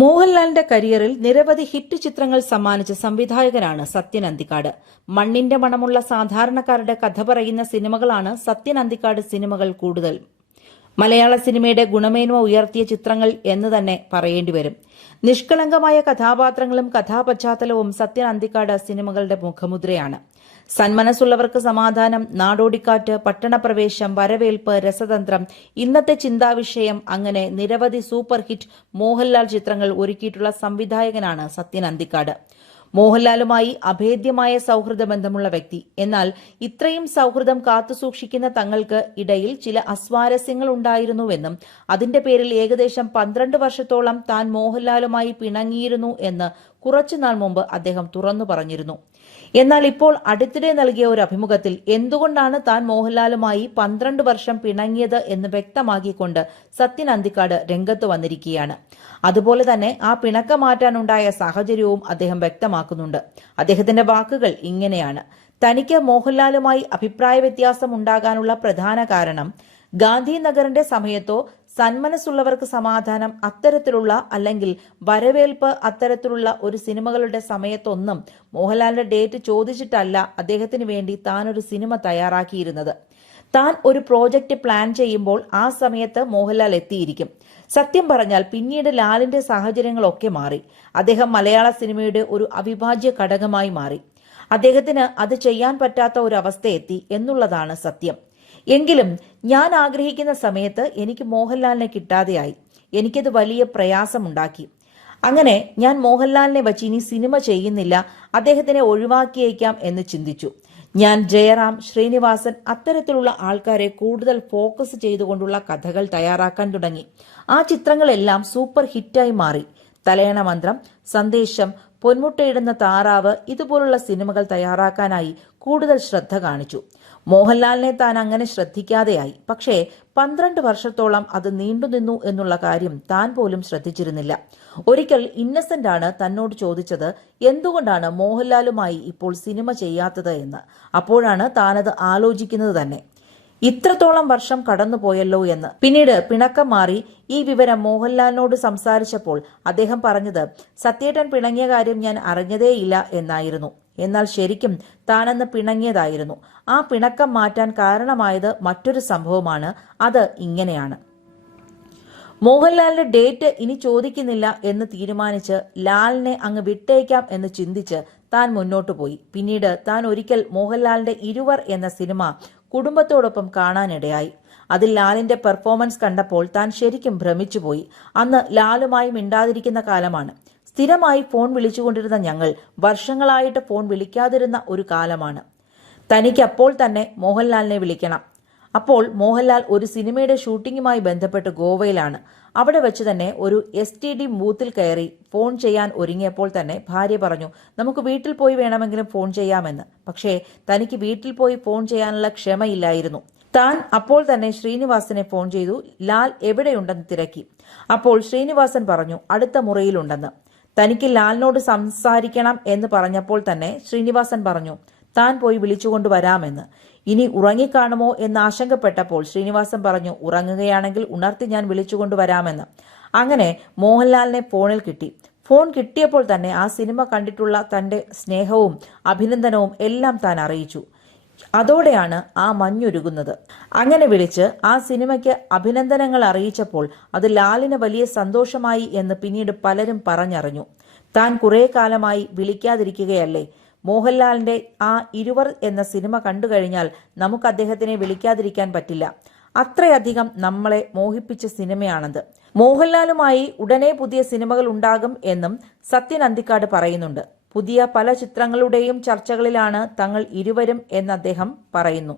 മോഹൻലാലിന്റെ കരിയറിൽ നിരവധി ഹിറ്റ് ചിത്രങ്ങൾ സമ്മാനിച്ച സംവിധായകനാണ് സത്യൻ അന്തിക്കാട്. മണ്ണിന്റെ മണമുള്ള സാധാരണക്കാരുടെ കഥ പറയുന്ന സിനിമകളാണ് സത്യൻ അന്തിക്കാട് സിനിമകൾ കൂടുതൽ. മലയാള സിനിമയുടെ ഗുണമേന്മ ഉയർത്തിയ ചിത്രങ്ങൾ എന്ന് തന്നെ പറയേണ്ടിവരും നിഷ്കളങ്കമായ കഥാപാത്രങ്ങളും കഥാപശ്ചാത്തലവും സത്യൻ അന്തിക്കാട് സിനിമകളുടെ മുഖമുദ്രയാണ്. സന്മനസ്സുള്ളവർക്ക് സമാധാനം നാടോടിക്കാറ്റ് പട്ടണപ്രവേശം വരവേൽപ്പ് രസതന്ത്രം ഇന്നത്തെ ചിന്താവിഷയം അങ്ങനെ നിരവധി സൂപ്പർ ഹിറ്റ് മോഹൻലാൽ ചിത്രങ്ങൾ ഒരുക്കിയിട്ടുള്ള സംവിധായകനാണ് സത്യൻ അന്തിക്കാട്. മോഹൻലാലുമായി അഭേദ്യമായ സൗഹൃദ ബന്ധമുള്ള വ്യക്തി. എന്നാൽ ഇത്രയും സൗഹൃദം കാത്തുസൂക്ഷിക്കുന്ന തങ്ങൾക്ക് ഇടയിൽ ചില അസ്വാരസ്യങ്ങൾ ഉണ്ടായിരുന്നുവെന്നും അതിന്റെ പേരിൽ ഏകദേശം പന്ത്രണ്ട് വർഷത്തോളം താൻ മോഹൻലാലുമായി പിണങ്ങിയിരുന്നു എന്ന് കുറച്ചുനാൾ മുമ്പ് അദ്ദേഹം തുറന്നു പറഞ്ഞിരുന്നു. എന്നാൽ ഇപ്പോൾ അടുത്തിടെ നൽകിയ ഒരു അഭിമുഖത്തിൽ എന്തുകൊണ്ടാണ് താൻ മോഹൻലാലുമായി പന്ത്രണ്ട് വർഷം പിണങ്ങിയത് എന്ന് വ്യക്തമാക്കിക്കൊണ്ട് സത്യൻ അന്തിക്കാട് രംഗത്ത് വന്നിരിക്കുകയാണ്. അതുപോലെ തന്നെ ആ പിണക്കം മാറ്റാനുണ്ടായ സാഹചര്യവും അദ്ദേഹം വ്യക്തമാക്കുന്നുണ്ട്. അദ്ദേഹത്തിന്റെ വാക്കുകൾ ഇങ്ങനെയാണ്. തനിക്ക് മോഹൻലാലുമായി അഭിപ്രായ വ്യത്യാസം ഉണ്ടാകാനുള്ള പ്രധാന കാരണം ഗാന്ധിനഗറിന്റെ സമയത്തോ സന്മനസ്സുള്ളവർക്ക് സമാധാനം അത്തരത്തിലുള്ള അല്ലെങ്കിൽ വരവേൽപ്പ് അത്തരത്തിലുള്ള ഒരു സിനിമകളുടെ സമയത്തൊന്നും മോഹൻലാലിന്റെ ഡേറ്റ് ചോദിച്ചിട്ടല്ല അദ്ദേഹത്തിന് വേണ്ടി താൻ ഒരു സിനിമ തയ്യാറാക്കിയിരുന്നത്. താൻ ഒരു പ്രോജക്റ്റ് പ്ലാൻ ചെയ്യുമ്പോൾ ആ സമയത്ത് മോഹൻലാൽ എത്തിയിരിക്കും. സത്യം പറഞ്ഞാൽ പിന്നീട് ലാലിന്റെ സാഹചര്യങ്ങളൊക്കെ മാറി. അദ്ദേഹം മലയാള സിനിമയുടെ ഒരു അവിഭാജ്യ ഘടകമായി മാറി. അദ്ദേഹത്തിന് അത് ചെയ്യാൻ പറ്റാത്ത ഒരു അവസ്ഥ എത്തി എന്നുള്ളതാണ് സത്യം. എങ്കിലും ഞാൻ ആഗ്രഹിക്കുന്ന സമയത്ത് എനിക്ക് മോഹൻലാലിനെ കിട്ടാതെയായി. എനിക്കത് വലിയ പ്രയാസമുണ്ടാക്കി. അങ്ങനെ ഞാൻ മോഹൻലാലിനെ വച്ച് ഇനി സിനിമ ചെയ്യുന്നില്ല. അദ്ദേഹത്തിനെ ഒഴിവാക്കിയേക്കാം എന്ന് ചിന്തിച്ചു. ഞാൻ ജയറാം ശ്രീനിവാസൻ അത്തരത്തിലുള്ള ആൾക്കാരെ കൂടുതൽ ഫോക്കസ് ചെയ്തുകൊണ്ടുള്ള കഥകൾ തയ്യാറാക്കാൻ തുടങ്ങി. ആ ചിത്രങ്ങളെല്ലാം സൂപ്പർ ഹിറ്റായി മാറി. തലയണ മന്ത്രം സന്ദേശം പൊന്മുട്ടയിടുന്ന താറാവ് ഇതുപോലുള്ള സിനിമകൾ തയ്യാറാക്കാനായി കൂടുതൽ ശ്രദ്ധ കാണിച്ചു. മോഹൻലാലിനെ താൻ അങ്ങനെ ശ്രദ്ധിക്കാതെയായി. പക്ഷേ പന്ത്രണ്ട് വർഷത്തോളം അത് നീണ്ടുനിന്നു എന്നുള്ള കാര്യം താൻ പോലും ശ്രദ്ധിച്ചിരുന്നില്ല. ഒരിക്കൽ ഇന്നസെന്റ് ആണ് തന്നോട് ചോദിച്ചത് എന്തുകൊണ്ടാണ് മോഹൻലാലുമായി ഇപ്പോൾ സിനിമ ചെയ്യാത്തത് എന്ന്? അപ്പോഴാണ് താനത് ആലോചിക്കുന്നത് തന്നെ. ഇത്രത്തോളം വർഷം കടന്നുപോയല്ലോ എന്ന്. പിന്നീട് പിണക്കം മാറി ഈ വിവരം മോഹൻലാലിനോട് സംസാരിച്ചപ്പോൾ അദ്ദേഹം പറഞ്ഞത് സത്യേട്ടൻ പിണങ്ങിയ കാര്യം ഞാൻ അറിഞ്ഞതേയില്ല എന്നായിരുന്നു. എന്നാൽ ശരിക്കും താനെന്ന് പിണങ്ങിയതായിരുന്നു. ആ പിണക്കം മാറ്റാൻ കാരണമായത് മറ്റൊരു സംഭവമാണ്. അത് ഇങ്ങനെയാണ്. മോഹൻലാലിന്റെ ഡേറ്റ് ഇനി ചോദിക്കുന്നില്ല എന്ന് തീരുമാനിച്ച് ലാലിനെ അങ്ങ് വിട്ടേക്കാം എന്ന് ചിന്തിച്ച് താൻ മുന്നോട്ടു പോയി. പിന്നീട് താൻ ഒരിക്കൽ മോഹൻലാലിന്റെ ഇരുവർ എന്ന സിനിമ കുടുംബത്തോടൊപ്പം കാണാനിടയായി. അതിൽ ലാലിന്റെ പെർഫോമൻസ് കണ്ടപ്പോൾ താൻ ശരിക്കും ഭ്രമിച്ചുപോയി. അന്ന് ലാലുമായി മിണ്ടാതിരിക്കുന്ന കാലമാണ്. സ്ഥിരമായി ഫോൺ വിളിച്ചുകൊണ്ടിരുന്ന ഞങ്ങൾ വർഷങ്ങളായിട്ട് ഫോൺ വിളിക്കാതിരുന്ന ഒരു കാലമാണ്. തനിക്കപ്പോൾ തന്നെ മോഹൻലാലിനെ വിളിക്കണം. അപ്പോൾ മോഹൻലാൽ ഒരു സിനിമയുടെ ഷൂട്ടിംഗുമായി ബന്ധപ്പെട്ട് ഗോവയിലാണ്. അവിടെ വെച്ച് തന്നെ ഒരു എസ് ടി ഡി ബൂത്തിൽ കയറി ഫോൺ ചെയ്യാൻ ഒരുങ്ങിയപ്പോൾ തന്നെ ഭാര്യ പറഞ്ഞു നമുക്ക് വീട്ടിൽ പോയി വേണമെങ്കിലും ഫോൺ ചെയ്യാമെന്ന്. പക്ഷേ തനിക്ക് വീട്ടിൽ പോയി ഫോൺ ചെയ്യാനുള്ള ക്ഷമയില്ലായിരുന്നു. താൻ അപ്പോൾ തന്നെ ശ്രീനിവാസനെ ഫോൺ ചെയ്തു ലാൽ എവിടെയുണ്ടെന്ന് തിരക്കി. അപ്പോൾ ശ്രീനിവാസൻ പറഞ്ഞു അടുത്ത മുറിയിലുണ്ടെന്ന്. തനിക്ക് ലാലിനോട് സംസാരിക്കണം എന്ന് പറഞ്ഞപ്പോൾ തന്നെ ശ്രീനിവാസൻ പറഞ്ഞു താൻ പോയി വിളിച്ചുകൊണ്ട് വരാമെന്ന്. ഇനി ഉറങ്ങിക്കാണുമോ എന്ന് ആശങ്കപ്പെട്ടപ്പോൾ ശ്രീനിവാസൻ പറഞ്ഞു ഉറങ്ങുകയാണെങ്കിൽ ഉണർത്തി ഞാൻ വിളിച്ചുകൊണ്ട് വരാമെന്ന്. അങ്ങനെ മോഹൻലാലിനെ ഫോണിൽ കിട്ടി. ഫോൺ കിട്ടിയപ്പോൾ തന്നെ ആ സിനിമ കണ്ടിട്ടുള്ള തന്റെ സ്നേഹവും അഭിനന്ദനവും എല്ലാം താൻ അറിയിച്ചു. അതോടെയാണ് ആ മഞ്ഞുരുകുന്നത്. അങ്ങനെ വിളിച്ച് ആ സിനിമയ്ക്ക് അഭിനന്ദനങ്ങൾ അറിയിച്ചപ്പോൾ അത് ലാലിന് വലിയ സന്തോഷമായി എന്ന് പിന്നീട് പലരും പറഞ്ഞറിഞ്ഞു. താൻ കുറേ കാലമായി വിളിക്കാതിരിക്കുകയല്ലേ? മോഹൻലാലിന്റെ ആ ഇരുവർ എന്ന സിനിമ കണ്ടു കഴിഞ്ഞാൽ നമുക്ക് അദ്ദേഹത്തിനെ വിളിക്കാതിരിക്കാൻ പറ്റില്ല. അത്രയധികം നമ്മളെ മോഹിപ്പിച്ച സിനിമയാണത്. മോഹൻലാലുമായി ഉടനെ പുതിയ സിനിമകൾ ഉണ്ടാകും എന്നും സത്യൻ അന്തിക്കാട് പറയുന്നുണ്ട്. പുതിയ പല ചിത്രങ്ങളുടെയും ചർച്ചകളിലാണ് തങ്ങൾ ഇരുവരും എന്ന് അദ്ദേഹം പറയുന്നു.